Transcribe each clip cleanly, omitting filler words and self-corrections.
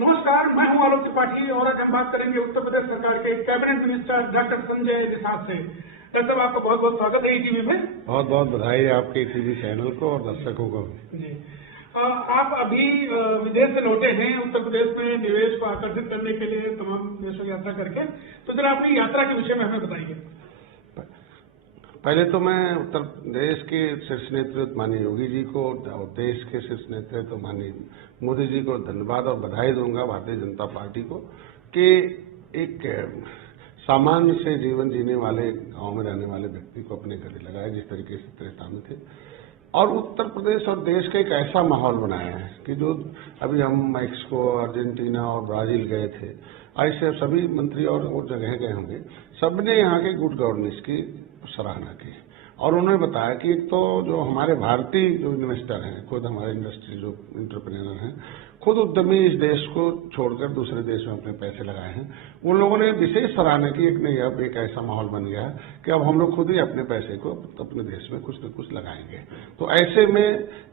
नमस्कार, मैं हूं आलोक त्रिपाठी और आज हम बात करेंगे उत्तर प्रदेश सरकार के cabinet minister doctor Sanjay Nishad से। डॉक्टर साहब, आपका बहुत बहुत स्वागत है ईटीवी में। बहुत बहुत बधाई आपके टीवी चैनल को और दर्शकों को जी, आप अभी विदेश से लौटे हैं उत्तर प्रदेश में निवेश को आकर्षित करने के लिए तमाम देशों यात्रा करके, तो जरा अपनी यात्रा के विषय में हमें बताइए। पहले तो मैं उत्तर प्रदेश के शीर्ष नेतृत्व माननीय योगी जी को और देश के शीर्ष नेतृत्व माननीय मोदी जी को धन्यवाद और बधाई दूंगा भारतीय जनता पार्टी को कि एक सामान्य से जीवन जीने वाले गांव में रहने वाले व्यक्ति को अपने घर लगाया जिस तरीके से त्रेता में थे, और उत्तर प्रदेश और देश का एक ऐसा माहौल बनाया है कि जो अभी हम मैक्सिको, अर्जेंटीना और ब्राजील गए थे, ऐसे सभी मंत्री और जगह गए होंगे, सबने यहाँ के गुड गवर्नेंस की सराहना की और उन्होंने बताया कि एक तो जो हमारे भारतीय जो इन्वेस्टर हैं, खुद हमारे इंडस्ट्री जो एंटरप्रेन्योर हैं, खुद उद्यमी इस देश को छोड़कर दूसरे देश में अपने पैसे लगाए हैं, उन लोगों ने विशेष सराहना की कि नहीं, अब एक ऐसा माहौल बन गया है कि अब हम लोग खुद ही अपने पैसे को अपने देश में कुछ न कुछ लगाएंगे। तो ऐसे में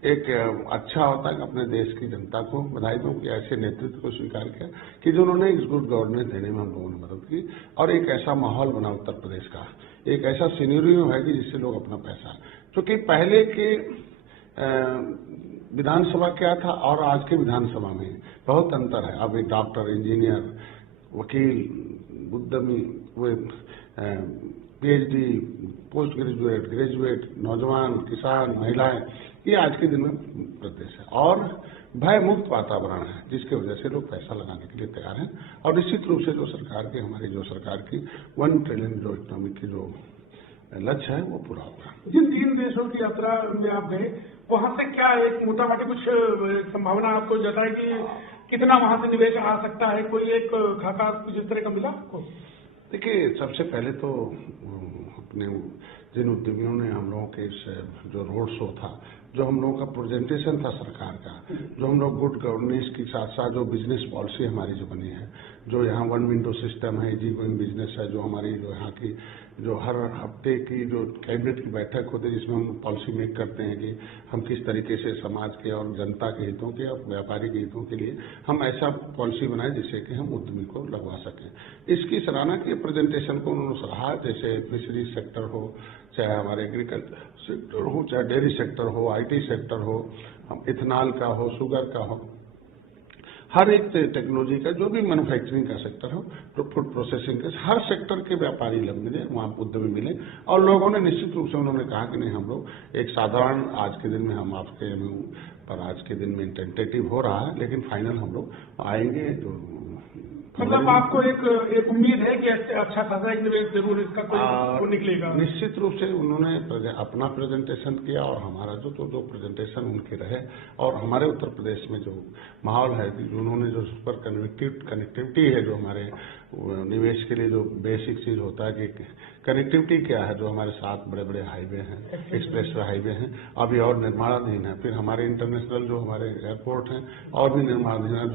एक अच्छा होता है कि अपने देश की जनता को बधाई दूं कि ऐसे नेतृत्व को स्वीकार किया कि जिन्होंने इस गुड गवर्नेंस देने में हम लोगों ने मदद की और एक ऐसा माहौल बना उत्तर प्रदेश का, एक ऐसा सिनेरियो है कि जिससे लोग अपना पैसा, क्योंकि पहले के विधानसभा क्या था और आज के विधानसभा में बहुत अंतर है। अब एक डॉक्टर, इंजीनियर, वकील, उद्यमी, पीएचडी, पोस्ट ग्रेजुएट, ग्रेजुएट, नौजवान, किसान, महिलाएं, ये आज के दिन में प्रदेश है और भय मुक्त वातावरण है जिसकी वजह से लोग पैसा लगाने के लिए तैयार हैं और निश्चित रूप से जो सरकार की हमारी जो सरकार की 1 ट्रिलियन जो इकोनॉमिक की जो लक्ष्य है वो पूरा होगा। जिन 3 देशों की यात्रा में आप गए, वहां से क्या एक मोटा मोटी कुछ संभावना आपको जताए कि कितना वहां से निवेश आ सकता है? कोई एक खाका जिस तरह का मिला आपको? देखिए, सबसे पहले तो अपने जिन उद्यमियों ने हम लोगों के इस जो रोड शो था, जो हम लोगों का प्रेजेंटेशन था सरकार का, जो हम लोग गुड गवर्नेंस के साथ साथ जो बिजनेस पॉलिसी हमारी जो बनी है, जो यहाँ 1 विंडो सिस्टम है, इजी गोइंग बिजनेस है, जो हमारी जो यहाँ की जो हर हफ्ते की जो कैबिनेट की बैठक होती है जिसमें हम पॉलिसी मेक करते हैं कि हम किस तरीके से समाज के और जनता के हितों के और व्यापारी के हितों के लिए हम ऐसा पॉलिसी बनाए जिससे कि हम उद्यमी को लगवा सकें। इसकी सराहना की प्रेजेंटेशन को उन्होंने सराहा, जैसे फिशरी सेक्टर हो, चाहे हमारे एग्रीकल्चर सेक्टर हो, चाहे डेयरी सेक्टर हो, आईटी सेक्टर हो, इथेनॉल का हो, शुगर का हो, हर एक टेक्नोलॉजी का जो भी मैन्युफैक्चरिंग का सेक्टर हो, तो फूड प्रोसेसिंग का, हर सेक्टर के व्यापारी लोग मिले, वहाँ उद्यमी मिले और लोगों ने निश्चित रूप से उन्होंने कहा कि नहीं, हम लोग एक साधारण आज के दिन में हम आपके पर आज के दिन में टेंटेटिव हो रहा है, लेकिन फाइनल हम लोग आएंगे। जो मतलब आपको एक उम्मीद है कि अच्छा खासा एक निवेश जरूर इसका कोई निकलेगा? निश्चित रूप से उन्होंने अपना प्रेजेंटेशन किया और हमारा जो प्रेजेंटेशन उनके रहे और हमारे उत्तर प्रदेश में जो माहौल है, उन्होंने जो सुपर कनेक्टिविटी है, जो हमारे निवेश के लिए जो बेसिक चीज होता है कि कनेक्टिविटी क्या है, जो हमारे 7 बड़े बड़े हाईवे हैं, एक्सप्रेस हाईवे हैं, अभी और निर्माणाधीन है, फिर हमारे इंटरनेशनल जो हमारे एयरपोर्ट हैं और भी निर्माणाधीन है,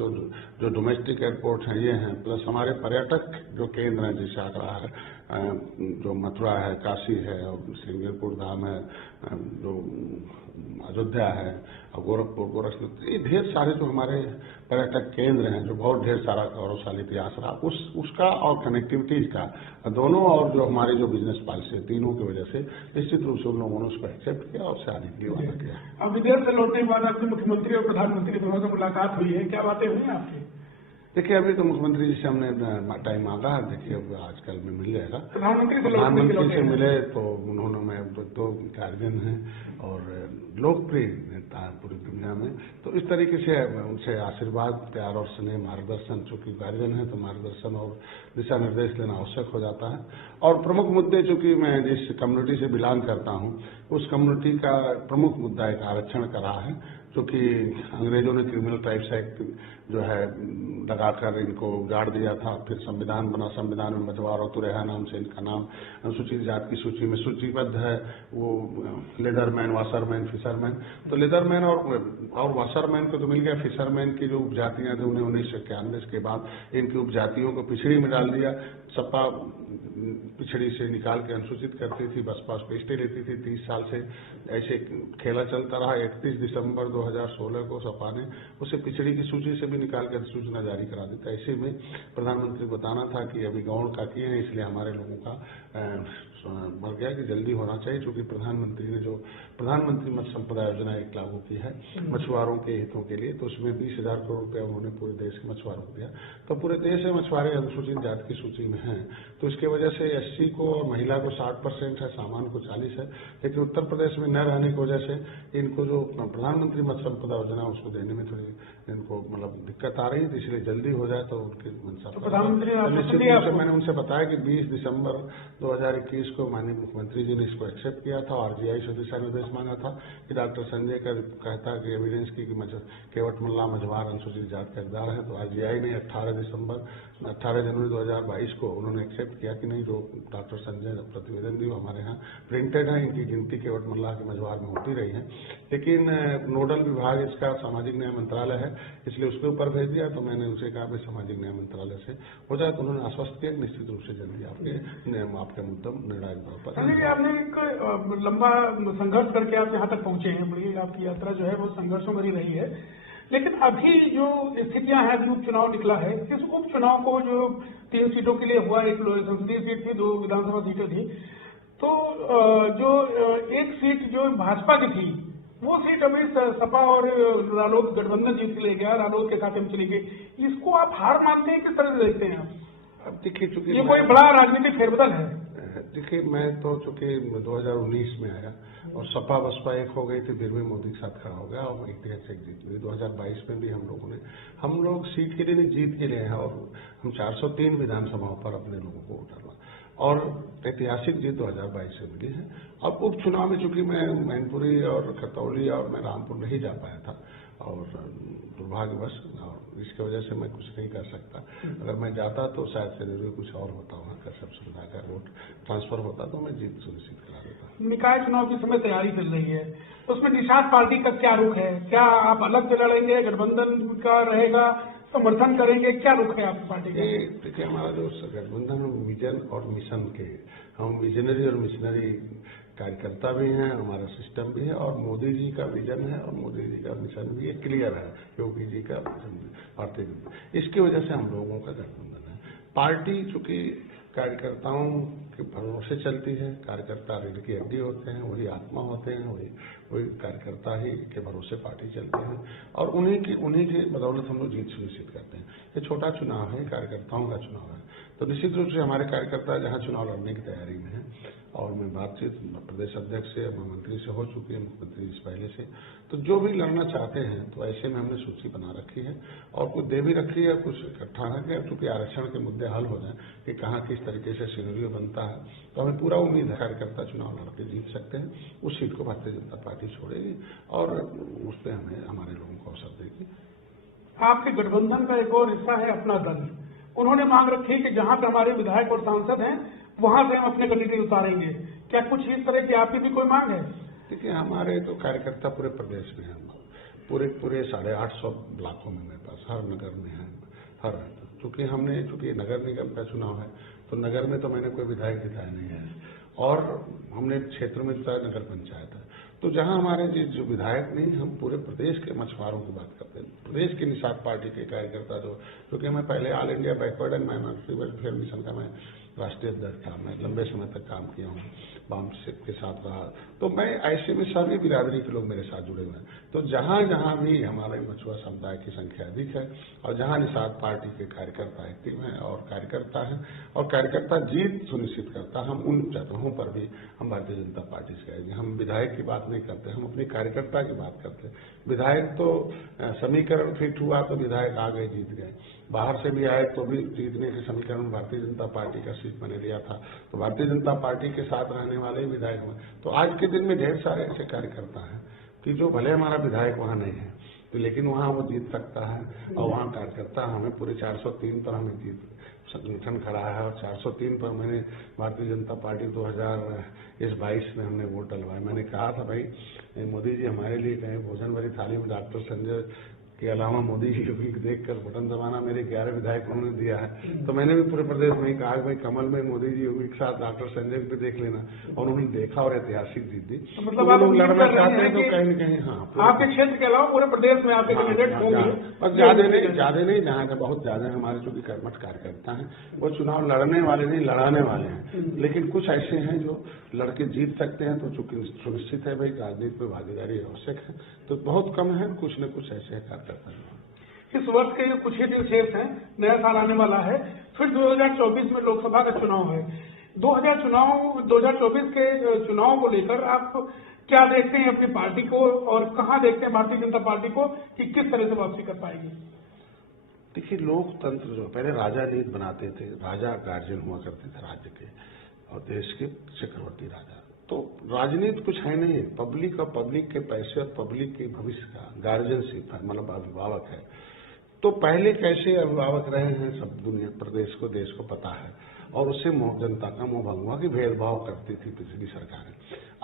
जो डोमेस्टिक एयरपोर्ट हैं ये हैं, प्लस हमारे पर्यटक जो केंद्र हैं, जैसे आगरा है, जो मथुरा है, काशी है और सिंगापुर धाम है, जो अयोध्या है और गोरखपुर, गोरखनाथ, ये ढेर सारे जो हमारे पर्यटक केंद्र हैं, जो बहुत ढेर सारा गौरवशाली इतिहास रहा, उसका और कनेक्टिविटीज का दोनों, और जो हमारी जो बिजनेस पॉलिसी है, तीनों की वजह से निश्चित रूप से उन लोगों ने उसको एक्सेप्ट किया और से आने के लिए वादा किया। अब विदेश से लौटने के बाद आपके मुख्यमंत्री और प्रधानमंत्री दोनों से मुलाकात हुई है, क्या बातें हुई आपकी? देखिए, अभी तो मुख्यमंत्री जी से हमने टाइम मांगा है, देखिए अब आजकल में मिल जाएगा। प्रधानमंत्री से मिले तो उन्होंने, मैं 2 गार्जियन हैं और लोकप्रिय नेता है पूरी दुनिया में, तो इस तरीके से उनसे आशीर्वाद, प्यार और स्नेह, मार्गदर्शन, चूंकि गार्जियन है तो मार्गदर्शन और दिशा निर्देश लेना आवश्यक हो जाता है। और प्रमुख मुद्दे, चूंकि मैं जिस कम्युनिटी से बिलोंग करता हूं, उस कम्युनिटी का प्रमुख मुद्दा एक आरक्षण का रहा है, क्योंकि अंग्रेजों ने क्रिमिनल ट्राइब्स एक्ट जो है लगाकर इनको गाड़ दिया था, फिर संविधान बना, संविधान में मझवार और तुरेहा नाम से इनका नाम अनुसूचित जाति की सूची में सूचीबद्ध है। वो लेदरमैन, वाशरमैन, फिशरमैन, तो लेदरमैन और वाशरमैन को तो मिल गया, फिशरमैन की जो उपजातियां थी उन्हें 1991 के बाद इनकी उपजातियों को पिछड़ी में डाल दिया। सपा पिछड़ी से निकाल के अनुसूचित करती थी, बसपा उस पर स्टे लेती थी, 30 साल से ऐसे खेला चलता रहा। 31 दिसंबर 2016 को सपा ने उसे पिछड़ी की सूची से भी भी निकाल कर सूचना जारी करा देता। ऐसे में प्रधानमंत्री को बताना था कि अभी गौण का किए हैं, इसलिए हमारे लोगों का मर गया कि जल्दी होना चाहिए, क्योंकि प्रधानमंत्री ने जो प्रधानमंत्री मत्स्य संपदा योजना एक लागू की है मछुआरों के हितों के लिए, तो उसमें 20,000 करोड़ रुपया उन्होंने पूरे देश के मछुआरों को दिया। तो पूरे देश में मछुआरे अनुसूचित जाति की सूची में हैं, तो इसके वजह से SC को और महिला को 60% है, सामान्य को 40 है। लेकिन उत्तर प्रदेश में न रहने की वजह से इनको जो प्रधानमंत्री मत्स्य संपदा योजना उसको देने में थोड़ी इनको मतलब दिक्कत आ रही है, तो इसलिए जल्दी हो जाए तो उनकी मंशा। प्रधानमंत्री मैंने उनसे बताया कि 20 दिसंबर 2021 को माननीय मुख्यमंत्री जी ने इसको एक्सेप्ट किया था और RGI से दिशा निर्देश मांगा था कि डॉक्टर संजय का कहता कि एविडेंस की केवट मल्ला मझवार अनुसूचित जाति का हकदार है, तो RGI ने 18 जनवरी 2022 को उन्होंने एक्सेप्ट किया कि नहीं, जो डॉक्टर संजय प्रतिवेदन दी हमारे यहाँ प्रिंटेड है, इनकी गिनती केवट मल्ला के मझवार में होती रही है। लेकिन नोडल विभाग इसका सामाजिक न्याय मंत्रालय है, इसलिए उसके ऊपर भेज दिया। तो मैंने उनसे कहा भाई सामाजिक न्याय मंत्रालय से हो जाए, तो उन्होंने आश्वस्त किया निश्चित रूप से जल्दी आपके मुद्दा निर्णायक तौर पर। आपने एक लंबा संघर्ष करके आप यहाँ तक पहुंचे हैं, बड़ी आपकी यात्रा जो है वो संघर्षों भरी रही है। लेकिन अभी जो स्थितियां हैं, अभी उपचुनाव निकला है, इस उपचुनाव को जो 3 सीटों के लिए हुआ, एक संसदीय सीट थी, 2 विधानसभा सीटें थी, तो जो एक सीट जो भाजपा की थी वो सीट अभी सपा और रालोद गठबंधन जीत के ले गया, रालोद के खाते में चली गई। इसको आप हार मानते हैं, किस तरह से देखते हैं आप? अब देखिए, चूंकि ये कोई बड़ा राजनीतिक फेरबदल है। देखिए, मैं तो चूंकि 2019 में आया और सपा बसपा एक हो गई थी, फिर भी मोदी के साथ खड़ा हो गया और ऐतिहासिक जीत हुई। 2022 में भी हम लोग सीट के लिए नहीं, जीत के लिए हैं और हम 403 विधानसभाओं पर अपने लोगों को उतारना और ऐतिहासिक जीत 2022 से मिली है। अब उपचुनाव में चूंकि मैं मैनपुरी और खतौली और मैं रामपुर नहीं जा पाया था और दुर्भाग्यवश, और इसकी वजह से मैं कुछ नहीं कर सकता। अगर मैं जाता तो शायद से कुछ और होता, वहाँ का सब सुविधा का वोट ट्रांसफर होता तो मैं जीत सुनिश्चित करा देता। निकाय चुनाव की समय तैयारी चल रही है, उसमें निषाद पार्टी का क्या रुख है? क्या आप अलग से लड़ेंगे, गठबंधन का रहेगा, समर्थन करेंगे, क्या रुख है आपकी पार्टी का? देखिए, हमारा जो गठबंधन विजन और मिशन के, हम विजनरी और मिशनरी कार्यकर्ता भी हैं, हमारा सिस्टम भी है और मोदी जी का विजन है और मोदी जी का मिशन भी क्लियर है, योगी जी का भारतीय जनता, इसकी वजह से हम लोगों का गठबंधन है। पार्टी चूंकि कार्यकर्ताओं के भरोसे चलती है, कार्यकर्ता रीढ़ की हड्डी होते हैं, वही आत्मा होते हैं, वही कार्यकर्ता ही के भरोसे पार्टी चलती है और उन्हीं की बदौलत हम लोग जीत सुनिश्चित करते हैं। ये छोटा चुनाव है, कार्यकर्ताओं का चुनाव है, तो निश्चित रूप से हमारे कार्यकर्ता जहां चुनाव लड़ने की तैयारी में है और मैं बातचीत प्रदेश अध्यक्ष से, मंत्री से हो चुकी है, मुख्यमंत्री इस पहले से, तो जो भी लड़ना चाहते हैं तो ऐसे में हमने सूची बना रखी है और कुछ दे भी रखी है, कुछ इकट्ठा न किया, क्योंकि आरक्षण के मुद्दे हल हो जाए कि कहाँ किस तरीके से सिनेरियो बनता है, तो हमें पूरा उम्मीद है कार्यकर्ता चुनाव लड़के जीत सकते हैं। उस सीट को भारतीय जनता पार्टी छोड़ेगी और उस पर हमें हमारे लोगों को अवसर देगी। आपके गठबंधन का एक और हिस्सा है अपना दल, उन्होंने मांग रखी है कि जहां पर हमारे विधायक और सांसद हैं वहां से हम अपने कैंडिडेट उतारेंगे, क्या कुछ इस तरह की आपकी भी कोई मांग है? देखिए, हमारे तो कार्यकर्ता पूरे प्रदेश में हैं, पूरे 850 ब्लॉकों में मेरे पास, हर नगर में है, चूंकि नगर निगम का चुनाव है तो नगर में तो मैंने कोई विधायक जिताया नहीं है और हमने क्षेत्र में जिताया नगर पंचायत है, तो जहां हमारे जो विधायक नहीं, हम पूरे प्रदेश के मछुआरों की बात करते हैं, प्रदेश की निषाद पार्टी के कार्यकर्ता जो, क्योंकि मैं पहले all India backward and minority welfare mission का मैं राष्ट्रीय अध्यक्ष था, मैं लंबे समय तक काम किया हूँ, वाम के साथ रहा, तो मैं ऐसे में सभी बिरादरी के लोग मेरे साथ जुड़े हुए हैं। तो जहां जहां भी हमारे मछुआ समुदाय की संख्या अधिक है और जहां निषाद पार्टी के कार्यकर्ता एक्टिव हैं और कार्यकर्ता हैं और कार्यकर्ता जीत सुनिश्चित करता, हम उन जगहों पर भी हम भारतीय जनता पार्टी से आएंगे। हम विधायक की बात नहीं करते, हम अपने कार्यकर्ता की बात करते हैं। विधायक तो समीकरण फिट हुआ तो विधायक आ गए, जीत गए, बाहर से भी आए तो भी जीतने के समीकरण भारतीय जनता पार्टी का सीट मैंने लिया था, तो भारतीय जनता पार्टी के साथ रहने वाले विधायक हुए। तो आज के दिन में ढेर सारे ऐसे कार्यकर्ता हैं कि जो भले हमारा विधायक वहां नहीं है तो लेकिन वहां वो जीत सकता है और वहां कार्यकर्ता हमें पूरे 403 पर हमें जीत संगठन खड़ा है और 403 पर मैंने भारतीय जनता पार्टी 2022 में हमने वोट डलवाए। मैंने कहा था भाई मोदी जी हमारे लिए कहें भोजन भरी थाली में डॉक्टर संजय के अलावा मोदी जी को देखकर बटन दबाना मेरे 11 विधायकों ने दिया है, तो मैंने भी पूरे प्रदेश में ही कहा कि भाई कमल में मोदी जी योगी के साथ डॉक्टर संजय को देख लेना, और उन्होंने देखा और ऐतिहासिक जीत दी। तो मतलब आप लड़ना चाहते हैं तो कहीं न कहीं हाँ आपके क्षेत्र के अलावा पूरे प्रदेश में आपके कैंडिडेट होंगे, बस ज्यादा नहीं जहाँ बहुत ज्यादा हमारे जो भी कर्मठ कार्यकर्ता हैं वो चुनाव लड़ने वाले नहीं लड़ाने वाले हैं, लेकिन कुछ ऐसे हैं जो लड़के जीत सकते हैं, तो चूंकि सुनिश्चित है भाई राजनीति में भागीदारी आवश्यक है, तो बहुत कम है, कुछ न कुछ ऐसे कार्यकर्ता। इस वर्ष के कुछ ही दिन शेष हैं, नया साल आने वाला है, फिर 2024 में लोकसभा का चुनाव है। 2024 के चुनाव को लेकर आप क्या देखते हैं अपनी पार्टी को, और कहाँ देखते हैं भारतीय जनता पार्टी को कि किस तरह से वापसी कर पाएगी? देखिए, लोकतंत्र जो पहले राजा नीति बनाते थे, राजा गार्जियन हुआ करते थे राज्य के और देश के चक्रवर्ती राजा, तो राजनीति कुछ है नहीं, पब्लिक और पब्लिक के पैसे और पब्लिक के भविष्य का गार्जियनशिप है, मतलब अभिभावक है। तो पहले कैसे अभिभावक रहे हैं सब दुनिया प्रदेश को देश को पता है, और उससे जनता का मोह भंग हुआ कि भेदभाव करती थी पिछली सरकारें।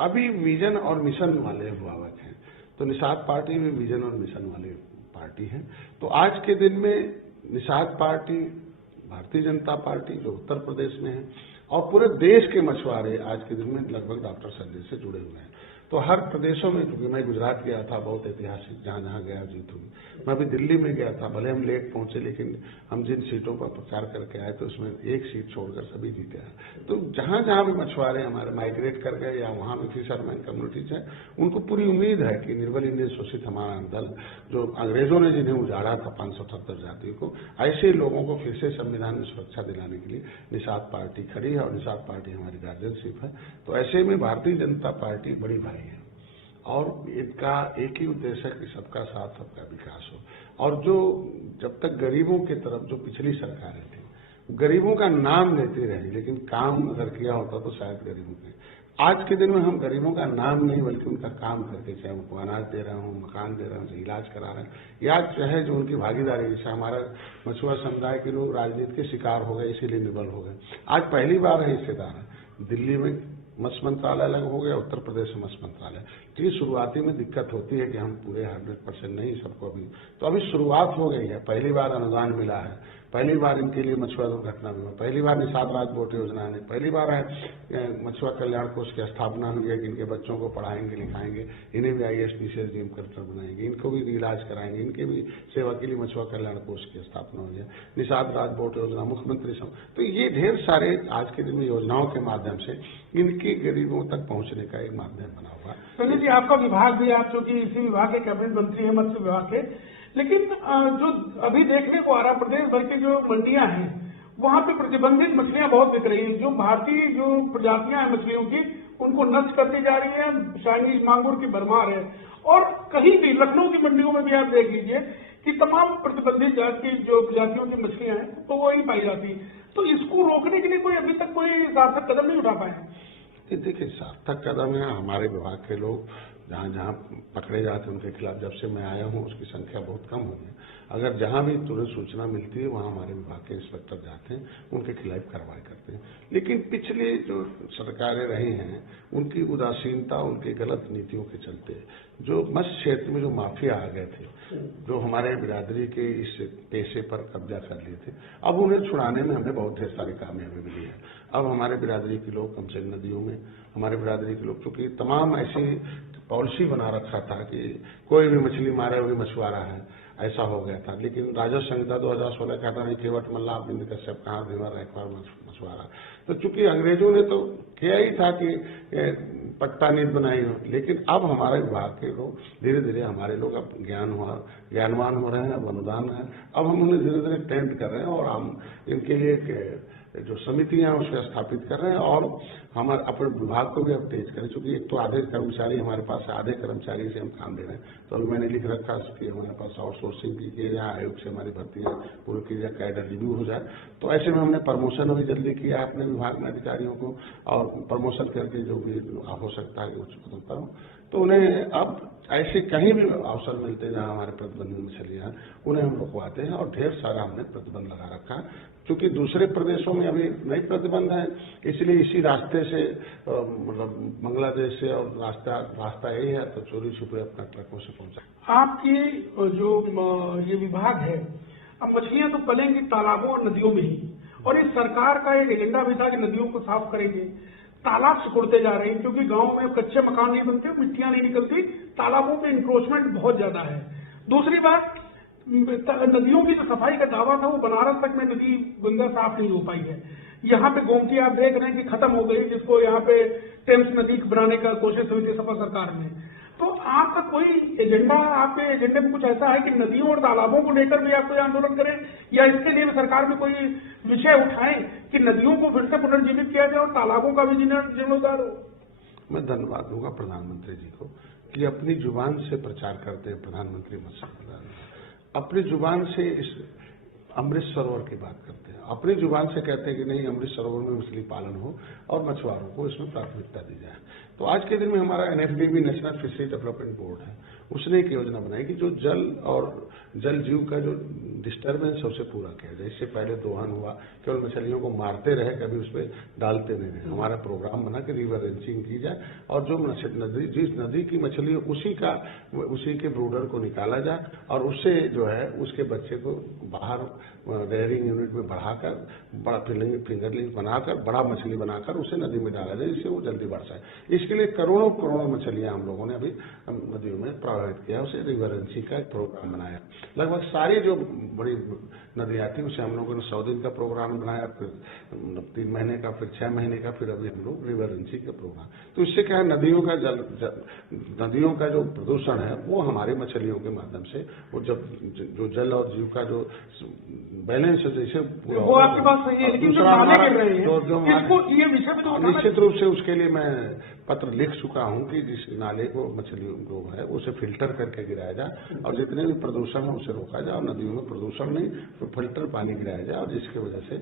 अभी विजन और मिशन वाले अभिभावक हैं, तो निषाद पार्टी भी विजन और मिशन वाली पार्टी है। तो आज के दिन में निषाद पार्टी, भारतीय जनता पार्टी जो उत्तर प्रदेश में है, और पूरे देश के मछुआरे आज के दिन में लगभग डॉक्टर संजय से जुड़े हुए हैं। तो हर प्रदेशों में, क्योंकि मैं गुजरात गया था, बहुत ऐतिहासिक जहां जहां गया जीत हुई। मैं अभी दिल्ली में गया था, भले हम लेट पहुंचे, लेकिन हम जिन सीटों पर प्रचार करके आए तो उसमें एक सीट छोड़कर सभी जीते हैं। तो जहां जहां भी मछुआरे हमारे माइग्रेट कर गए या वहां भी फिशरमैन कम्युनिटीज है, उनको पूरी उम्मीद है कि निर्बल इंडियन शोषित हमारा दल, जो अंग्रेजों ने जिन्हें उजाड़ा था 578 जातियों को, ऐसे लोगों को फिर से संविधान में सुरक्षा दिलाने के लिए निषाद पार्टी खड़ी है, और निषाद पार्टी हमारी गार्जियनशिप है। तो ऐसे में भारतीय जनता पार्टी बड़ी भाई है, और इनका एक ही उद्देश्य है कि सबका साथ सबका विकास हो। और जो जब तक गरीबों की तरफ जो पिछली सरकारें थी, गरीबों का नाम लेती रही, लेकिन काम अगर किया होता तो शायद गरीबों के। आज के दिन में हम गरीबों का नाम नहीं बल्कि उनका काम करके, चाहे उनको अनाज दे रहे हों, मकान दे रहे हों, इलाज करा रहे हैं, या चाहे जो उनकी भागीदारी, जैसे हमारा मछुआ समुदाय के लोग राजनीति के शिकार हो गए, इसीलिए निर्बल हो गए। आज पहली बार है हिस्सेदार है। दिल्ली में मत्स्य मंत्रालय अलग हो गया, उत्तर प्रदेश में मत्स्य मंत्रालय। तो ये शुरुआती में दिक्कत होती है कि हम पूरे 100% नहीं सबको अभी शुरुआत हो गई है। पहली बार अनुदान मिला है, पहली बार इनके लिए मछुआ दुर्घटना बीमा, पहली बार निषाद राज बोट योजना ने, पहली बार है मछुआ कल्याण कोष की स्थापना हुई है कि इनके बच्चों को पढ़ाएंगे लिखाएंगे, इन्हें भी IAS PCS डीएम कलेक्टर बनाएंगे, इनको भी इलाज कराएंगे, इनके भी सेवा के लिए मछुआ कल्याण कोष की स्थापना हुई है। निषाद राज बोट योजना, मुख्यमंत्री तो ये ढेर सारे आज के दिन में योजनाओं के माध्यम से इनके गरीबों तक पहुंचने का एक माध्यम बना हुआ। संजय जी, आपका विभाग भी, आप चूंकि इसी विभाग के कैबिनेट मंत्री हैं, मत्स्य विभाग के, लेकिन जो अभी देखने को आ रहा, प्रदेश भर की जो मंडियां हैं वहां पे प्रतिबंधित मछलियां बहुत बिक रही हैं। जो भारतीय जो प्रजातियां हैं मछलियों की, उनको नष्ट करती जा रही है, चाइनीज मांगुर की भरमार है। और कहीं भी लखनऊ की मंडियों में भी आप देख लीजिए कि तमाम प्रतिबंधित जात की जो प्रजातियों की मछलियां हैं तो वो ही पाई जाती है। तो इसको रोकने के लिए कोई अभी तक कोई सार्थक कदम नहीं उठा पाए। देखिए, सार्थक कदम है, हमारे विभाग के लोग जहाँ जहाँ पकड़े जाते हैं उनके खिलाफ, जब से मैं आया हूँ उसकी संख्या बहुत कम हुई है। अगर जहाँ भी तुरंत सूचना मिलती है वहाँ हमारे विभाग के इंस्पेक्टर जाते हैं, उनके खिलाफ कार्रवाई करते हैं। लेकिन पिछले जो सरकारें रही हैं उनकी उदासीनता, उनकी गलत नीतियों के चलते जो मत्स्य क्षेत्र में जो माफिया आ गए थे, जो हमारे बिरादरी के इस पेशे पर कब्जा कर लिए थे, अब उन्हें छुड़ाने में हमें बहुत ढेर सारी कामयाबी मिली है। अब हमारे बिरादरी के लोग कम से नदियों में, हमारे बिरादरी के लोग, क्योंकि तमाम ऐसी पॉलिसी बना रखा था कि कोई भी मछली मारे हुए मछुआरा है, ऐसा हो गया था। लेकिन राजस्व संहिता 2016 का था, केवट मल्ला बिंद कश्यप कहाँ देवर रखवार मछुआरा। तो चूंकि अंग्रेजों ने तो किया ही था कि पट्टा नीति बनाई हो, लेकिन अब हमारे विभाग के लोग धीरे धीरे, हमारे लोग अब ज्ञानवान हो रहे हैं, अब अनुदान है, अब हम उन्हें धीरे धीरे टेंट कर रहे हैं, और हम इनके लिए जो समितियां हैं उसको स्थापित कर रहे हैं, और हमारे अपने विभाग को भी अब तेज करें। चूंकि एक तो आधे कर्मचारी हमारे पास है, आधे कर्मचारी से हम काम दे रहे हैं, तो अभी मैंने लिख रखा कि हमारे पास आउटसोर्सिंग की जाए, आयोग से हमारी भर्तियां पूरी की जाए, कैडर रिव्यू हो जाए। तो ऐसे में हमने प्रमोशन अभी जल्दी किया है अपने विभाग में अधिकारियों को और प्रमोशन करके जो भी हो सकता है उच्च पदों पर हो, तो उन्हें अब ऐसे कहीं भी अवसर मिलते जहां हमारे प्रतिबंधित मछलियां, उन्हें हम रुकवाते हैं और ढेर सारा हमने प्रतिबंध लगा रखा है। क्योंकि दूसरे प्रदेशों में अभी नई प्रतिबंध है, इसलिए इसी रास्ते से मतलब बांग्लादेश से और रास्ता यही है, तो चोरी छुपे अपना ट्रकों से पहुंचा। आपकी जो ये विभाग है, अब मछलियां तो पलेंगी तालाबों और नदियों में ही, और इस सरकार का एक एजेंडा भी था कि नदियों को साफ करेंगे। तालाब सिकुड़ते जा रहे हैं क्योंकि गांव में कच्चे मकान नहीं बनते, मिट्टियां नहीं निकलती, तालाबों में इंक्रोचमेंट बहुत ज्यादा है। दूसरी बात, नदियों की जो सफाई का दावा था वो बनारस तक में नदी गंगा साफ नहीं हो पाई है। यहाँ पे गोमती आप देख रहे हैं कि खत्म हो गई, जिसको यहाँ पे टेम्स नदी बनाने का कोशिश हुई थी सपा सरकार में। तो आपका कोई एजेंडा, आपके एजेंडे में कुछ ऐसा है कि नदियों और तालाबों को लेकर भी आप कोई आंदोलन करें, या इसके लिए सरकार में कोई विषय उठाएं कि नदियों को फिर से पुनर्जीवित किया जाए और तालाबों का भी जीर्णोद्धार हो? मैं धन्यवाद दूंगा प्रधानमंत्री जी को कि अपनी जुबान से प्रचार करते हैं। प्रधानमंत्री मत्स्य प्रधान अपनी जुबान से इस अमृत सरोवर की बात करते हैं, अपनी जुबान से कहते हैं कि नहीं, अमृत सरोवर में मछली पालन हो और मछुआरों को इसमें प्राथमिकता दी जाए। तो आज के दिन में हमारा NFDB, national fishery development board है, उसने एक योजना बनाई कि जो जल और जल जीव का जो डिस्टर्बेंस है उसे पूरा किया जाए। इससे पहले दोहन हुआ, केवल मछलियों को मारते रहे, कभी उस पर डालते नहीं रहे। हमारा प्रोग्राम बना कि रिवर रेंचिंग की जाए और जो नदी, जिस नदी की मछली उसी के ब्रूडर को निकाला जाए और उससे जो है उसके बच्चे को बाहर रेयरिंग यूनिट में बढ़ाकर, बड़ा फिंगरलिंग बनाकर, बड़ा मछली बनाकर उसे नदी में डाला जाए, जिससे वो जल्दी बढ़ जाए। इसके लिए करोड़ों करोड़ों मछलियां हम लोगों ने अभी नदियों में प्रभावित किया, उसे रिवर रेंचिंग का एक प्रोग्राम बनाया। लगभग सारी जो बड़ी नदियां थी उसे हम लोगों ने 100 दिन का प्रोग्राम बनाया, फिर 3 महीने का, फिर 6 महीने का, फिर अभी हम लोग रिवर रेंचिंग का प्रोग्राम। तो इससे क्या है, नदियों का जो प्रदूषण है वो हमारी मछलियों के माध्यम से, वो जो जल और जीव का जो बैलेंस है, जैसे वो आपके पास सही है, लेकिन जो नाले गिर रहे हैं, इसको ये विषय पे तो निश्चित रूप से उसके लिए मैं पत्र लिख चुका हूं कि जिस नाले को मछलियों को है उसे फिल्टर करके गिराया जाए और जितने भी प्रदूषण है उसे रोका जाए और नदियों में प्रदूषण नहीं तो फिल्टर पानी गिराया जाए और जिसकी वजह से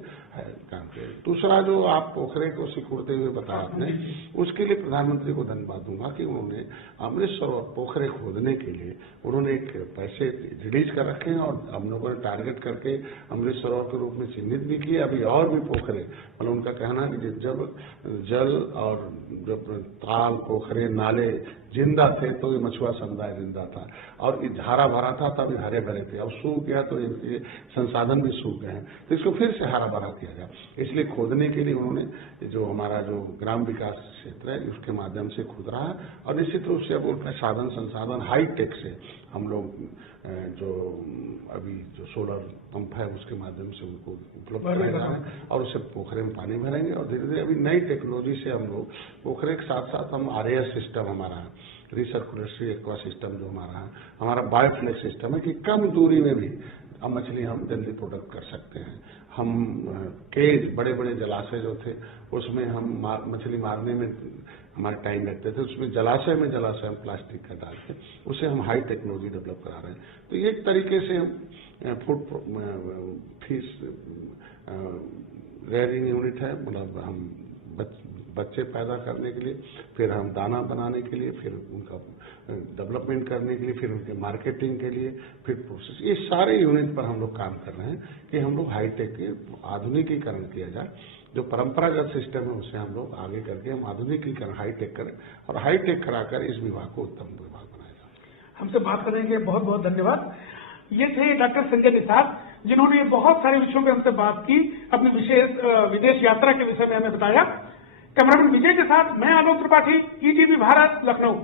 काम किया। दूसरा जो आप पोखरे को सिकुड़ते हुए बताया आपने, उसके लिए प्रधानमंत्री को धन्यवाद दूंगा कि उन्होंने अमृत सरोवर पोखरे खोदने के लिए उन्होंने एक पैसे रिलीज कर रखे हैं और हम लोगों ने टारगेट करके अमृत सरोवर के रूप में चिन्हित भी किए। अभी और भी पोखरे, मतलब उनका कहना है कि जब जल और जब ताल, पोखरे, नाले जिंदा थे तो ये मछुआ समुदाय जिंदा था और हरा भरा था, तब हरे भरे थे। अब सूख गया तो ये संसाधन भी सूख गए हैं, तो इसको फिर से हरा भरा किया जाए। इसलिए खोदने के लिए उन्होंने जो हमारा जो ग्राम विकास क्षेत्र है उसके माध्यम से खुद रहा है और निश्चित रूप से अब उनका साधन संसाधन हाई टेक से हम लोग जो अभी जो सोलर पंप है उसके माध्यम से उनको उपलब्ध कराया जा रहा है और उससे पोखरे में पानी भरेंगे और धीरे धीरे अभी नई टेक्नोलॉजी से हम लोग पोखरे के साथ साथ हम RAS सिस्टम, हमारा रिसर्कुलेटरी एक्वा सिस्टम जो हमारा बायोफ्लेक्स सिस्टम है कि कम दूरी में भी अब मछली हम जल्दी प्रोडक्ट कर सकते हैं। हम केज, बड़े बड़े जलाशय जो थे उसमें हम मछली मारने में हमारे टाइम लगते थे, उसमें जलाशय में हम प्लास्टिक का डाल के उसे हम हाई टेक्नोलॉजी डेवलप करा रहे हैं। तो ये एक तरीके से फूड फिश रेयरिंग यूनिट है, मतलब हम बच्चे पैदा करने के लिए, फिर हम दाना बनाने के लिए, फिर उनका डेवलपमेंट करने के लिए, फिर उनके मार्केटिंग के लिए, फिर प्रोसेस, ये सारे यूनिट पर हम लोग काम कर रहे हैं कि हम लोग हाईटेक के आधुनिकीकरण किया जाए। जो परंपरागत सिस्टम है उसे हम लोग आगे करके हम आधुनिकीकरण हाईटेक करें और हाईटेक कराकर इस विभाग को उत्तम विभाग बनाया जाए। हमसे बात करने के लिए बहुत बहुत धन्यवाद। ये थे डॉक्टर संजय निषाद, जिन्होंने बहुत सारे विषयों पर हमसे बात की, अपनी विशेष विदेश यात्रा के विषय में हमें बताया। कैमरामैन विजय के साथ मैं आलोक त्रिपाठी, ETV भारत, लखनऊ।